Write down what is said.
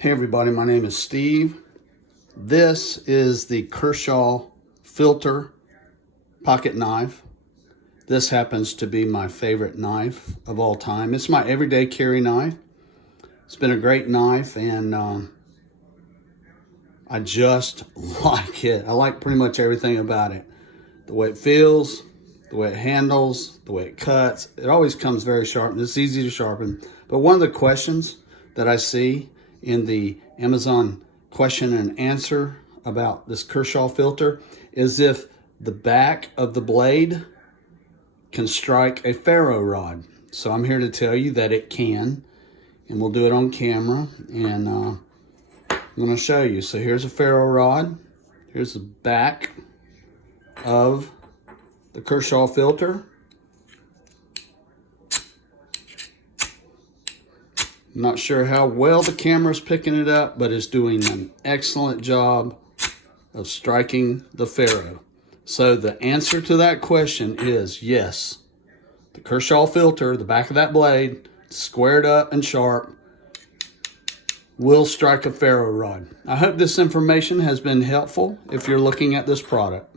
Hey everybody, my name is Steve. This is the Kershaw Filter Pocket Knife. This happens to be my favorite knife of all time. It's my everyday carry knife. It's been a great knife and I just like it. I like pretty much everything about it. The way it feels, the way it handles, the way it cuts. It always comes very sharp and it's easy to sharpen. But one of the questions that I see in the Amazon question and answer about this Kershaw filter is if the back of the blade can strike a ferro rod. So I'm here to tell you that it can, and we'll do it on camera, and I'm going to show you. So here's a ferro rod. Here's the back of the Kershaw filter. I'm not sure how well the camera's picking it up, but it's doing an excellent job of striking the ferro. So the answer to that question is yes. The Kershaw filter, the back of that blade, squared up and sharp, will strike a ferro rod. I hope this information has been helpful if you're looking at this product.